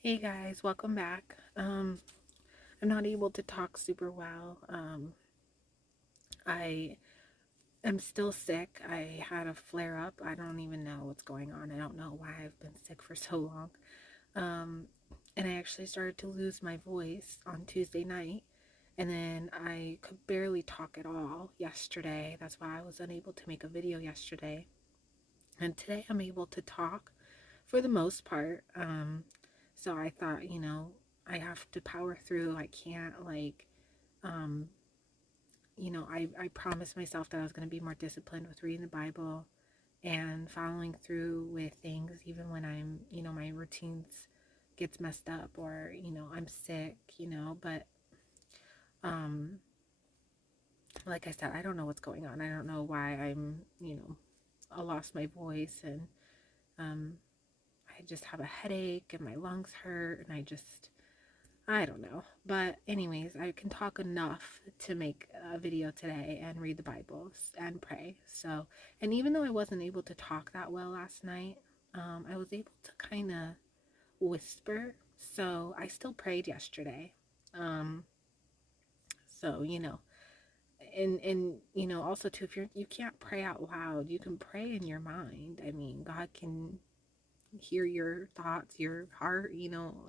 Hey guys, welcome back. I'm not able to talk super well. I am still sick. I had a flare up. I don't even know what's going on. I don't know why I've been sick for so long. Um, and I actually started to lose my voice on Tuesday night, and then I could barely talk at all yesterday. That's why I was unable to make a video yesterday. And today I'm able to talk for the most part. So I thought, I have to power through. I can't um, I promised myself that I was going to be more disciplined with reading the Bible and following through with things, even when my routines gets messed up or, I'm sick, but, um, like I said, I don't know what's going on. I don't know why I lost my voice and, um, I just have a headache and my lungs hurt and I don't know. But anyways, I can talk enough to make a video today and read the Bible and pray. So, and even though I wasn't able to talk that well last night, I was able to kind of whisper. So I still prayed yesterday. Um, so, and also too, if you can't pray out loud, you can pray in your mind. I mean, God can hear your thoughts, your heart,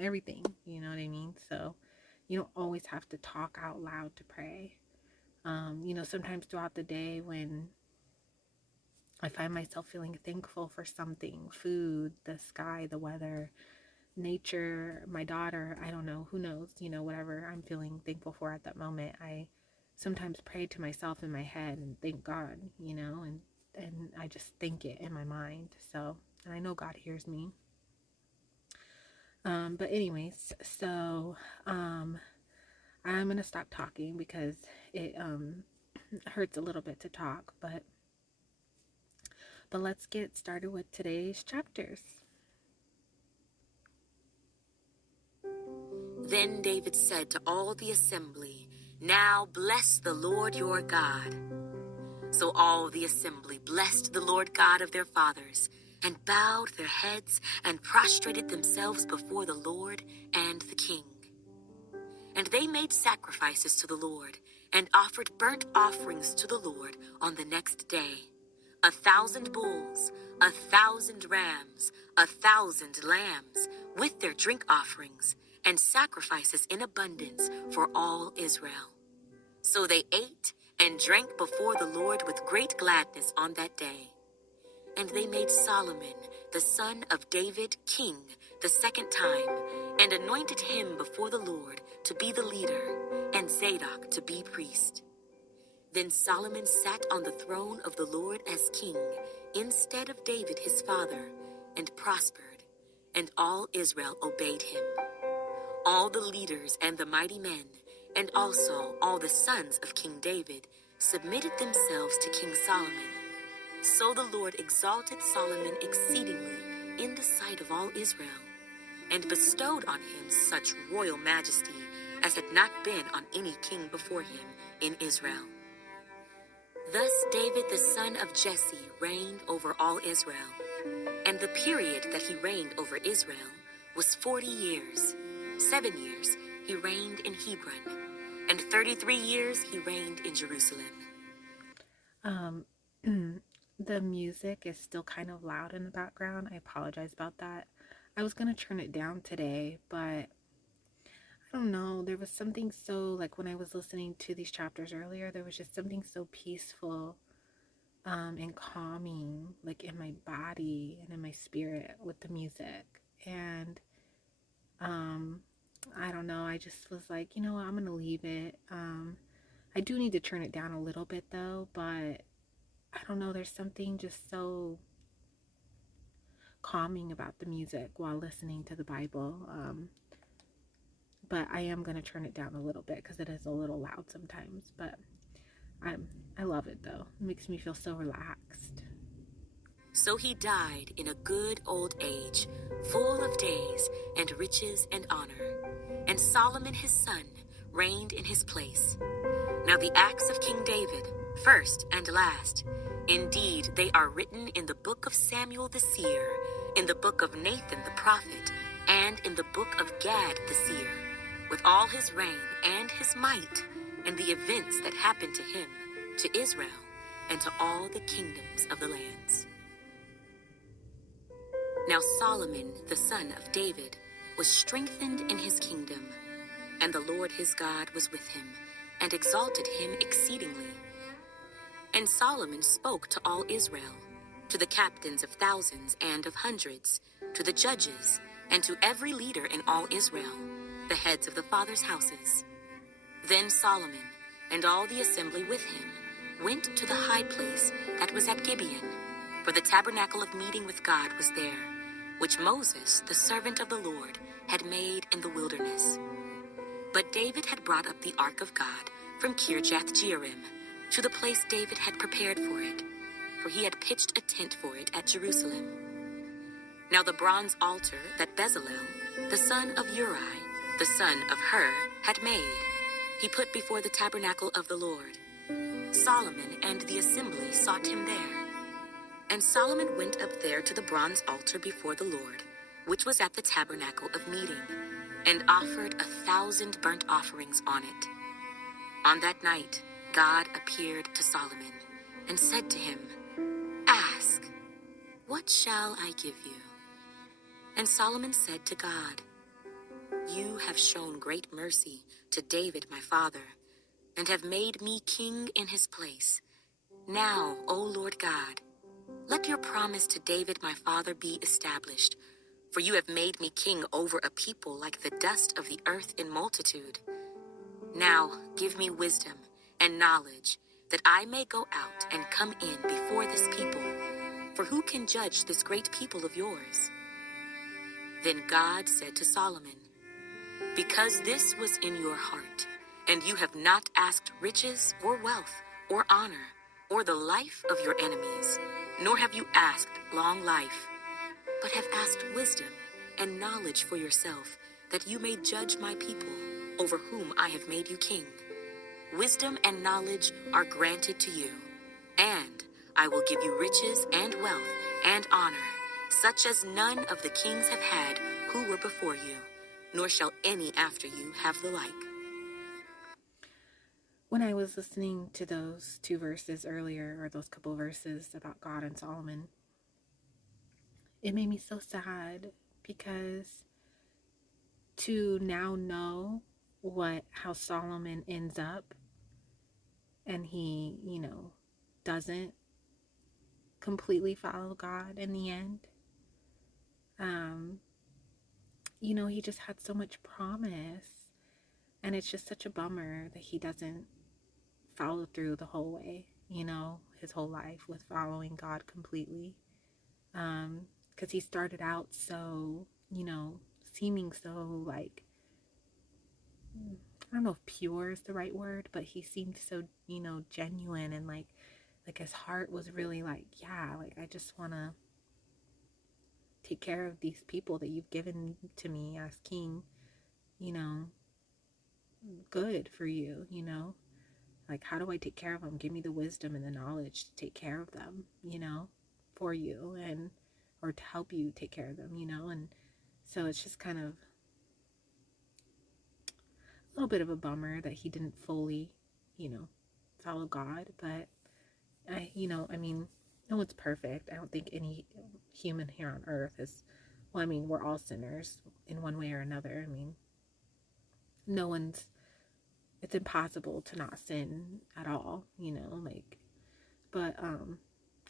everything. You know what I mean? So you don't always have to talk out loud to pray. Sometimes throughout the day when I find myself feeling thankful for something, food, the sky, the weather, nature, my daughter, I don't know, who knows, whatever I'm feeling thankful for at that moment, I sometimes pray to myself in my head and thank God, and I just think it in my mind. So, and I know God hears me. But anyways, so I'm gonna stop talking because it hurts a little bit to talk, but let's get started with today's chapters. Then David said to all the assembly, "Now bless the Lord your God." So all the assembly blessed the Lord God of their fathers, and bowed their heads and prostrated themselves before the Lord and the king. And they made sacrifices to the Lord, and offered burnt offerings to the Lord on the next day, 1,000 bulls, 1,000 rams, 1,000 lambs, with their drink offerings, and sacrifices in abundance for all Israel. So they ate and drank before the Lord with great gladness on that day. And they made Solomon, the son of David, king the second time, and anointed him before the Lord to be the leader, and Zadok to be priest. Then Solomon sat on the throne of the Lord as king, instead of David his father, and prospered, and all Israel obeyed him. All the leaders and the mighty men, and also all the sons of King David, submitted themselves to King Solomon. So the Lord exalted Solomon exceedingly in the sight of all Israel, and bestowed on him such royal majesty as had not been on any king before him in Israel. Thus David the son of Jesse reigned over all Israel, and the period that he reigned over Israel was 40 years. 7 years he reigned in Hebron, and 33 years he reigned in Jerusalem. Um, the music is still kind of loud in the background. I apologize about that. I was gonna turn it down today, but I don't know. There was something so, like, when I was listening to these chapters earlier, there was just something so peaceful and calming, like in my body and in my spirit with the music. And um, I don't know. I just was like, you know what, I'm gonna leave it. I do need to turn it down a little bit though, but I don't know. There's something just so calming about the music while listening to the Bible. But I am gonna turn it down a little bit because it is a little loud sometimes. But I love it though. It makes me feel so relaxed. So he died in a good old age, full of days and riches and honor. And Solomon his son reigned in his place. Now the acts of King David, first and last, indeed they are written in the book of Samuel the seer, in the book of Nathan the prophet, and in the book of Gad the seer, with all his reign and his might, and the events that happened to him, to Israel, and to all the kingdoms of the lands. Now Solomon, the son of David, was strengthened in his kingdom, and the Lord his God was with him, and exalted him exceedingly. And Solomon spoke to all Israel, to the captains of thousands and of hundreds, to the judges, and to every leader in all Israel, the heads of the fathers' houses. Then Solomon and all the assembly with him went to the high place that was at Gibeon, for the tabernacle of meeting with God was there, which Moses, the servant of the Lord, had made in the wilderness. But David had brought up the ark of God from Kirjath-jearim to the place David had prepared for it, for he had pitched a tent for it at Jerusalem. Now the bronze altar that Bezalel, the son of Uri, the son of Hur, had made, he put before the tabernacle of the Lord. Solomon and the assembly sought him there. And Solomon went up there to the bronze altar before the Lord, which was at the tabernacle of meeting, and offered 1,000 burnt offerings on it. On that night, God appeared to Solomon and said to him, "Ask, what shall I give you?" And Solomon said to God, "You have shown great mercy to David my father, and have made me king in his place. Now, O Lord God, let your promise to David my father be established, for you have made me king over a people like the dust of the earth in multitude. Now give me wisdom and knowledge, that I may go out and come in before this people, for who can judge this great people of yours?" Then God said to Solomon, "Because this was in your heart, and you have not asked riches or wealth or honor or the life of your enemies, nor have you asked long life, but have asked wisdom and knowledge for yourself, that you may judge my people, over whom I have made you king. Wisdom and knowledge are granted to you, and I will give you riches and wealth and honor, such as none of the kings have had who were before you, nor shall any after you have the like." When I was listening to those two verses earlier, or those couple verses about God and Solomon, it made me so sad, because to now know how Solomon ends up, and he, doesn't completely follow God in the end. He just had so much promise, and it's just such a bummer that he doesn't follow through the whole way, his whole life with following God completely. Because he started out so, seeming so, like, I don't know if pure is the right word, but he seemed so, genuine, and like his heart was really like, yeah, like, I just want to take care of these people that you've given to me as king, good for you, like, how do I take care of them? Give me the wisdom and the knowledge to take care of them, for you, and or to help you take care of them, and so it's just kind of a little bit of a bummer that he didn't fully, follow God. But I mean, no one's perfect. I don't think any human here on earth is, well, I mean, we're all sinners in one way or another. I mean, no one's, it's impossible to not sin at all, like, but I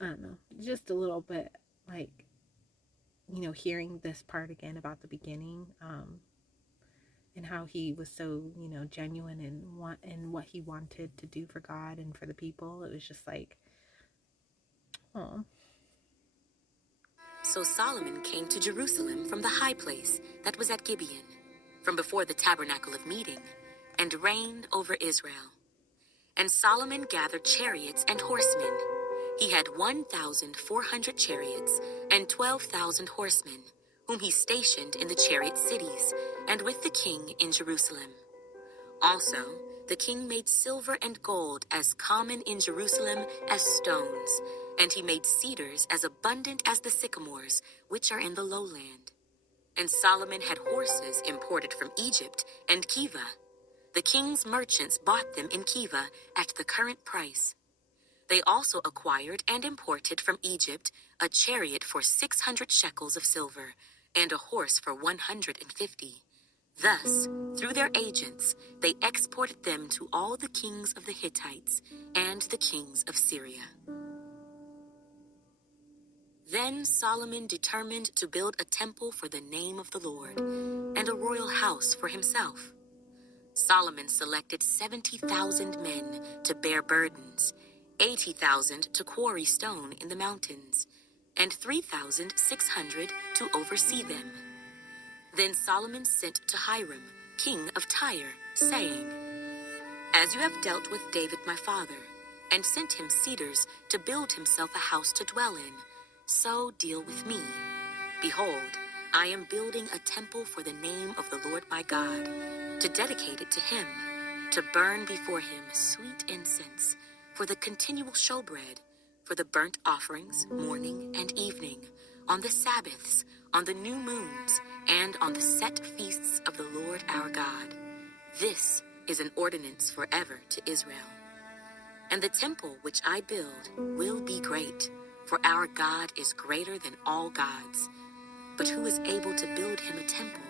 don't know, just a little bit, like, hearing this part again about the beginning, and how he was so, genuine and what he wanted to do for God and for the people. It was just like, oh. So Solomon came to Jerusalem from the high place that was at Gibeon, from before the tabernacle of meeting, and reigned over Israel. And Solomon gathered chariots and horsemen. He had 1,400 chariots and 12,000 horsemen, whom he stationed in the chariot cities, and with the king in Jerusalem. Also, the king made silver and gold as common in Jerusalem as stones, and he made cedars as abundant as the sycamores, which are in the lowland. And Solomon had horses imported from Egypt and Kiva. The king's merchants bought them in Kiva at the current price. They also acquired and imported from Egypt a chariot for 600 shekels of silver and a horse for 150. Thus, through their agents, they exported them to all the kings of the Hittites and the kings of Syria. Then Solomon determined to build a temple for the name of the Lord and a royal house for himself. Solomon selected 70,000 men to bear burdens, 80,000 to quarry stone in the mountains, and 3,600 to oversee them. Then Solomon sent to Hiram, king of Tyre, saying, "As you have dealt with David my father, and sent him cedars to build himself a house to dwell in, so deal with me. Behold, I am building a temple for the name of the Lord my God, to dedicate it to him, to burn before him sweet incense, for the continual showbread, for the burnt offerings morning and evening, on the Sabbaths, on the new moons, and on the set feasts of the Lord our God. This is an ordinance forever to Israel. And the temple which I build will be great, for our God is greater than all gods. But who is able to build him a temple,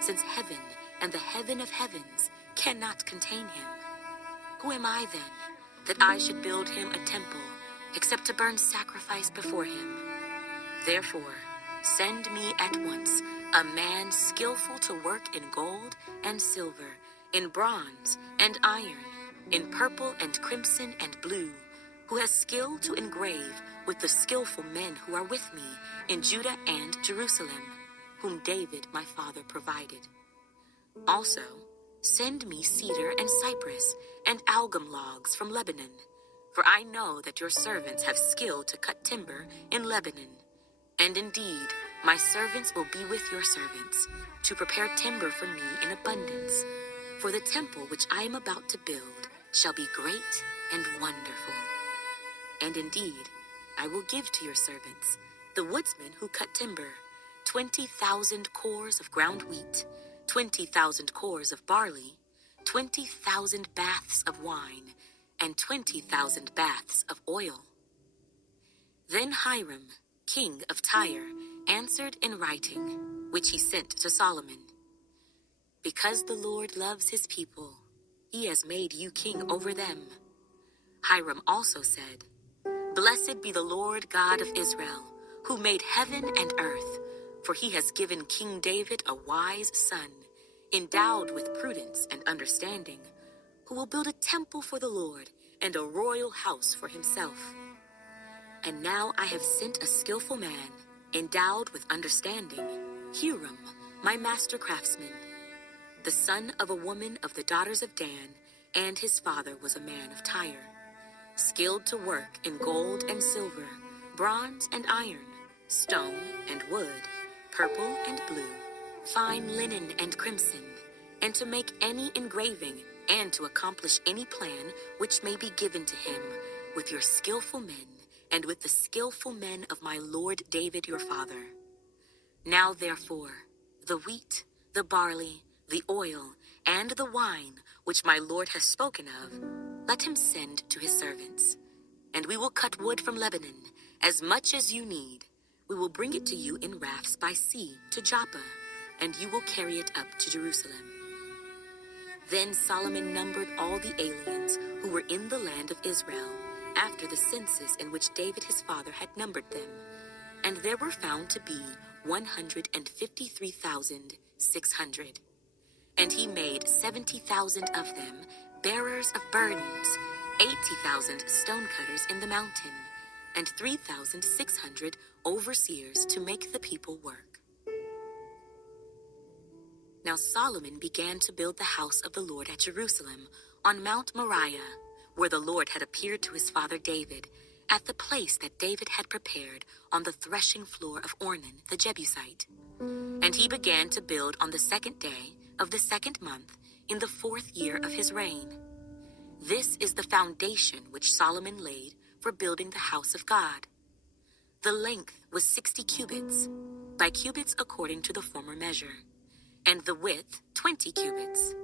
since heaven and the heaven of heavens cannot contain him? Who am I then, that I should build him a temple, except to burn sacrifice before him? Therefore, send me at once a man skillful to work in gold and silver, in bronze and iron, in purple and crimson and blue, who has skill to engrave with the skillful men who are with me in Judah and Jerusalem, whom David my father provided. Also, send me cedar and cypress and algum logs from Lebanon, for I know that your servants have skill to cut timber in Lebanon. And indeed, my servants will be with your servants, to prepare timber for me in abundance. For the temple which I am about to build shall be great and wonderful. And indeed, I will give to your servants, the woodsmen who cut timber, 20,000 cores of ground wheat, 20,000 cores of barley, 20,000 baths of wine, and 20,000 baths of oil." Then Hiram, king of Tyre, answered in writing, which he sent to Solomon, "Because the Lord loves his people, he has made you king over them." Hiram also said, "Blessed be the Lord God of Israel, who made heaven and earth, for he has given King David a wise son, endowed with prudence and understanding, who will build a temple for the Lord and a royal house for himself. And now I have sent a skillful man, endowed with understanding, Hiram, my master craftsman, the son of a woman of the daughters of Dan, and his father was a man of Tyre, skilled to work in gold and silver, bronze and iron, stone and wood, purple and blue, fine linen and crimson, and to make any engraving and to accomplish any plan which may be given to him with your skillful men and with the skillful men of my lord David your father. Now therefore, the wheat, the barley, the oil, and the wine which my lord has spoken of, let him send to his servants. And we will cut wood from Lebanon, as much as you need. We will bring it to you in rafts by sea to Joppa, and you will carry it up to Jerusalem." Then Solomon numbered all the aliens who were in the land of Israel, after the census in which David his father had numbered them, and there were found to be 153,600. And he made 70,000 of them bearers of burdens, 80,000 stonecutters in the mountain, and 3,600 overseers to make the people work. Now Solomon began to build the house of the Lord at Jerusalem, on Mount Moriah, where the Lord had appeared to his father David, at the place that David had prepared on the threshing floor of Ornan the Jebusite. And he began to build on the 2nd day of the 2nd month, in the 4th year of his reign. This is the foundation which Solomon laid for building the house of God. The length was 60 cubits, by cubits according to the former measure, and the width 20 cubits.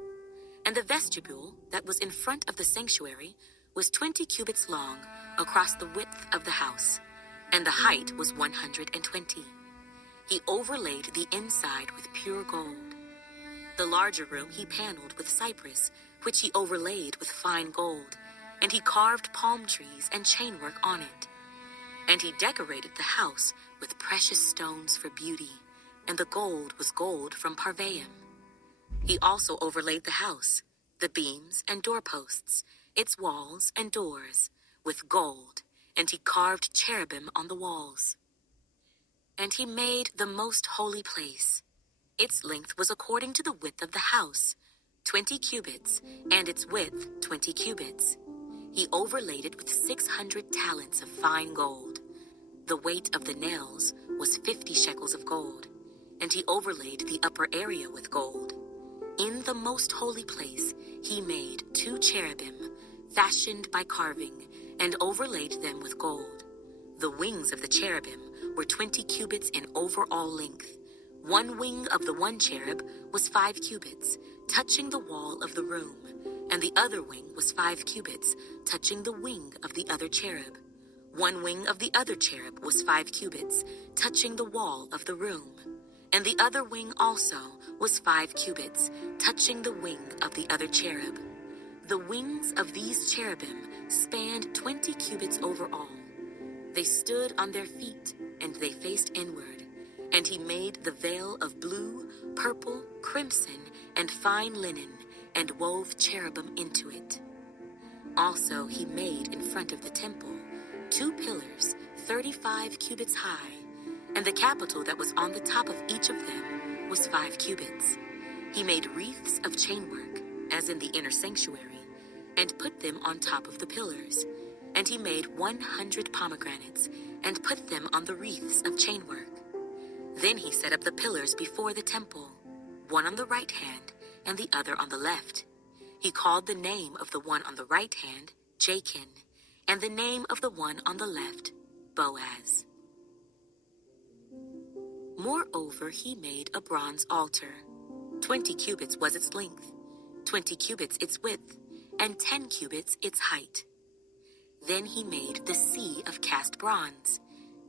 And the vestibule that was in front of the sanctuary was 20 cubits long across the width of the house, and the height was 120. He overlaid the inside with pure gold. The larger room he paneled with cypress, which he overlaid with fine gold, and he carved palm trees and chainwork on it. And he decorated the house with precious stones for beauty, and the gold was gold from Parvaim. He also overlaid the house, the beams and doorposts, its walls and doors, with gold, and he carved cherubim on the walls. And he made the most holy place. Its length was according to the width of the house, 20 cubits, and its width 20 cubits. He overlaid it with 600 talents of fine gold. The weight of the nails was 50 shekels of gold, and he overlaid the upper area with gold. In the most holy place, he made 2 cherubim, fashioned by carving, and overlaid them with gold. The wings of the cherubim were 20 cubits in overall length. One wing of the one cherub was 5 cubits, touching the wall of the room, and the other wing was 5 cubits, touching the wing of the other cherub. One wing of the other cherub was 5 cubits, touching the wall of the room. And the other wing also was 5 cubits, touching the wing of the other cherub. The wings of these cherubim spanned 20 cubits over all. They stood on their feet, and they faced inward. And he made the veil of blue, purple, crimson, and fine linen, and wove cherubim into it. Also he made in front of the temple 2 pillars, 35 cubits high, and the capital that was on the top of each of them was 5 cubits. He made wreaths of chainwork, as in the inner sanctuary, and put them on top of the pillars. And he made 100 pomegranates, and put them on the wreaths of chainwork. Then he set up the pillars before the temple, one on the right hand and the other on the left. He called the name of the one on the right hand Jachin, and the name of the one on the left Boaz. Moreover, he made a bronze altar. 20 cubits was its length, 20 cubits its width, and 10 cubits its height. Then he made the sea of cast bronze,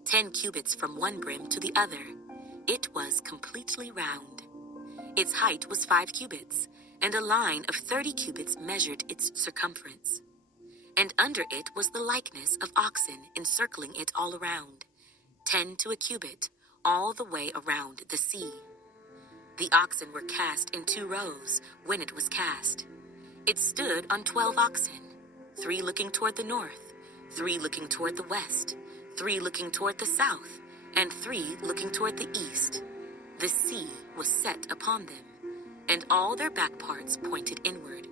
10 cubits from one brim to the other. It was completely round. Its height was 5 cubits, and a line of 30 cubits measured its circumference. And under it was the likeness of oxen encircling it all around, 10 to a cubit, all the way around the sea. The oxen were cast in 2 rows when it was cast. It stood on 12 oxen, 3 looking toward the north, 3 looking toward the west, 3 looking toward the south, and 3 looking toward the east. The sea was set upon them, and all their back parts pointed inward.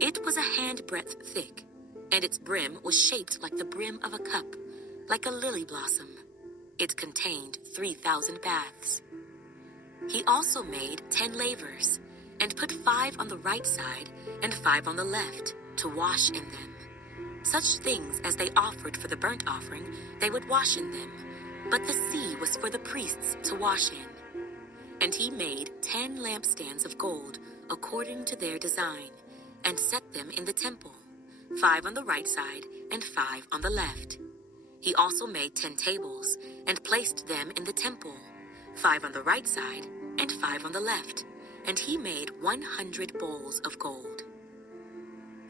It was a handbreadth thick, and its brim was shaped like the brim of a cup, like a lily blossom. It contained 3,000 baths. He also made 10 lavers, and put 5 on the right side and 5 on the left, to wash in them. Such things as they offered for the burnt offering, they would wash in them, but the sea was for the priests to wash in. And he made 10 lampstands of gold according to their design, and set them in the temple, 5 on the right side and 5 on the left. He also made 10 tables, and placed them in the temple, 5 on the right side and 5 on the left, and he made 100 bowls of gold.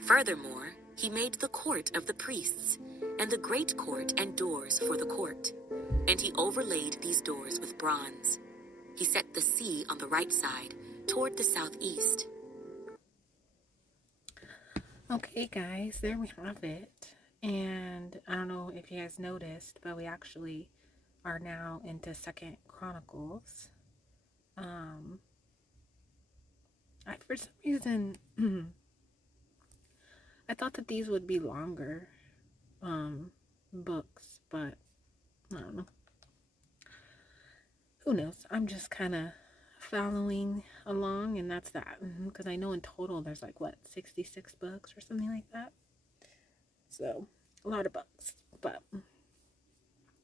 Furthermore, he made the court of the priests, and the great court and doors for the court, and he overlaid these doors with bronze. He set the sea on the right side, toward the southeast. Okay, guys, there we have it. And I don't know if you guys noticed, but we actually are now into 2nd Chronicles. For some reason, I thought that these would be longer books, but I don't know. Who knows? I'm just kind of following along, and that's that. Because I know in total there's like, 66 books or something like that. So, a lot of books. But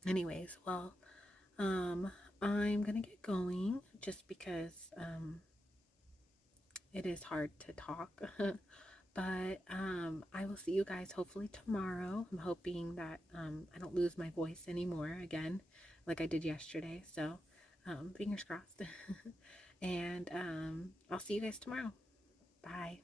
anyways, well, I'm gonna get going just because it is hard to talk. But I will see you guys hopefully tomorrow. I'm hoping that I don't lose my voice anymore again, like I did yesterday. So fingers crossed. And I'll see you guys tomorrow. Bye.